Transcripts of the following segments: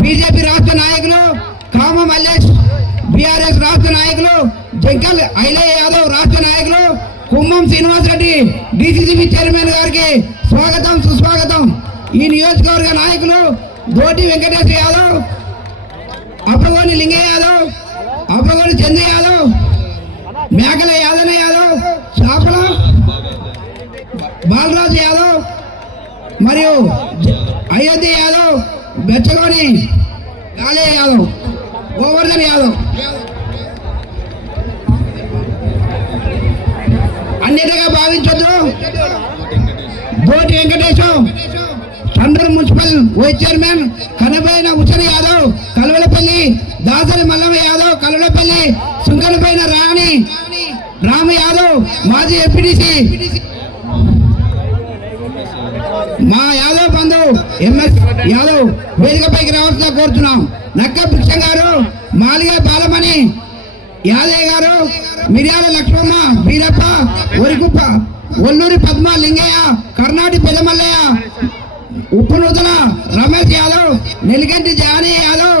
BJP రాష్ట్ర నాయకులు కామ Mallesh BRS రాష్ట్ర నాయకులు జంకల్ ఐలయ్య యాదవ్ రాష్ట్ర నాయకులు కుమ్మం శ్రీనివాసరెడ్డి డిసిసిబి చైర్మన్ గారికి స్వాగతం సుస్వాగతం. ఈ నియోజకవర్గ నాయకులు దోటి వెంకటేశ్వర యాదవ్ అప్పగోని లింగయ్య యాదవ్ అప్పగోని చంద్ర యాదవ్ మేకల యాదవ యాదవ్ చాపల బాలరాజు యాదవ్ మరియు అయోధ్య యాదవ్ బెచ్చగోని కాళే యాదవ్ గోవర్ధన్ యాదవ్. అన్నిటిగా భావించొద్దు. Boti Venkatesham Chandra municipal vice chairman కనబైన ఉచన యాదవ్ కలవలపల్లి దాసరి మల్లవ యాదవ్ కలవలపల్లి సుంకనపైన రాణి రామ యాదవ్ మాజీ ఎంపీటీసీ మా యాదవ్ బంధు ఎంఎస్ యాదవ్ వేదికపైకి రావాల్సిన కోరుతున్నాం. నక్క భిక్ష గారు మాలిగా బాలమణి యాదయ్య గారు మిర్యాల లక్ష్మమ్మ వీరప్ప ఒరికుప్ప ఒల్లూరి పద్మ లింగయ్య కర్ణాటి పెదమల్లయ్య ఉప్పునూతల రమేష్ యాదవ్ నెలిగంటి జానీ యాదవ్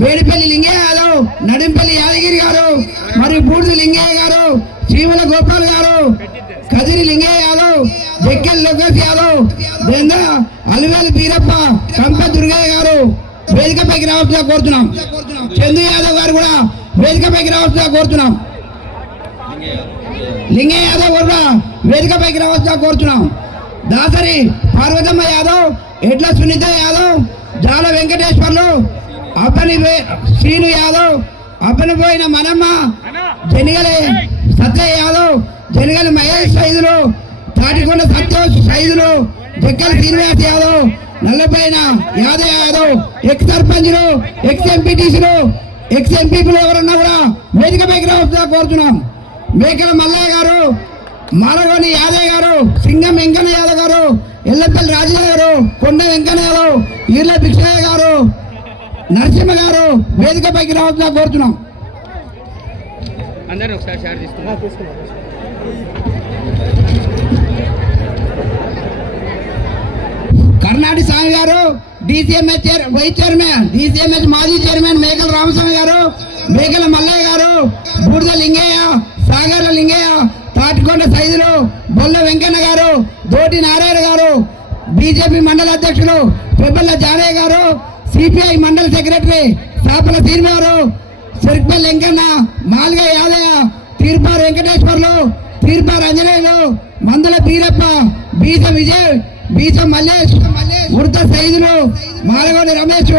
మేడిపల్లి లింగయ్య యాదవ్ నడింపల్లి యాదగిరి గారు మరియు బూడిద లింగయ్య గారు శ్రీమల గోపాల్ గారు కదిరి లింగయ్య యాదవ్ బెక్కెల్ లోకేష్ బృందా అలివేలు బీరప్ప కంప దుర్గయ్య గారు వేదికపైకి రావాల్సిందిగా కోరుతున్నాం. చందు యాదవ్ గారు కూడా వేదికపైకి రావాల్సిందిగా కోరుతున్నాం. లింగయ్య యాదవ్ కూడా వేదికపైకి రావాల్సిందిగా కోరుతున్నాం. దాసరి పార్వతమ్మ యాదవ్ ఎడ్ల సునీత యాదవ్ జాల వెంకటేశ్వర్లు అబ్బని శ్రీను యాదవ్ అబ్బని పోయిన మనమ్మ జనిగలి సత్య యాదవ్ జనిగలి మహేష్ సైదులు తాటికొండ సత్య సైదులు ఎక్కల శ్రీనివాస్ యాదవ్ నల్లపైన యాదవ్ యాదవ్ ఎక్స్ సర్పంచ్లు ఎక్స్ ఎంపీటీసీలు ఎక్స్ ఎంపీలు ఎవరన్నా కూడా వేదిక పైకి రావాల్సిందిగా కోరుతున్నాం. మేకల మల్లయ్య గారు మారగోని యాదవ్ గారు సింగం వెంకన్న యాదవ్ గారు ఎల్లపల్లి రాజయ్య గారు కొండ వెంకన్న యాదవ్ ఈర్ల భిక్షయ్య గారు నరసింహ గారు వేదిక పైకి రావాల్సిందిగా కోరుతున్నాం. అందరిని ఒకసారి షేర్ తీసుకున్నాం గారు డిసిఎంహెచ్ వైస్ చైర్మన్ డిసిఎంహెచ్ మాజీ చైర్మన్ మేకల రామస్వామి గారు మేకల మల్లయ్య గారు బూడిద లింగయ్య సాగర్ల లింగయ్య తాటికొండ సైదులు బొల్ల వెంకన్న గారు దోటి నారాయణ గారు బీజేపీ మండల అధ్యక్షులు పెబ్బల్ల జానయ్య గారు సిపిఐ మండల సెక్రటరీ సాపల శ్రీనివారు గారు వెంకన్న మాల్గ యాదయ్య తీర్పారు వెంకటేశ్వర్లు తీర్పారు అంజనేయులు మందల బీరప్ప బీజ విజయ్ బీజ మల్లేష్ వృద్ధ సైదులు మాలగోడి రమేష్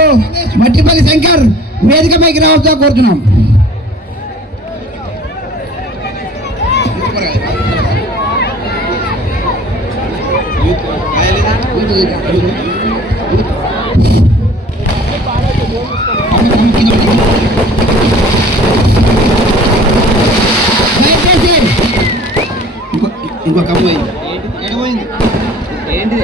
మట్టిపల్లి శంకర్ వేదిక పైకి రావచ్చా కోరుతున్నాం. ఇంకొక అమ్మాయి. ఏంటి?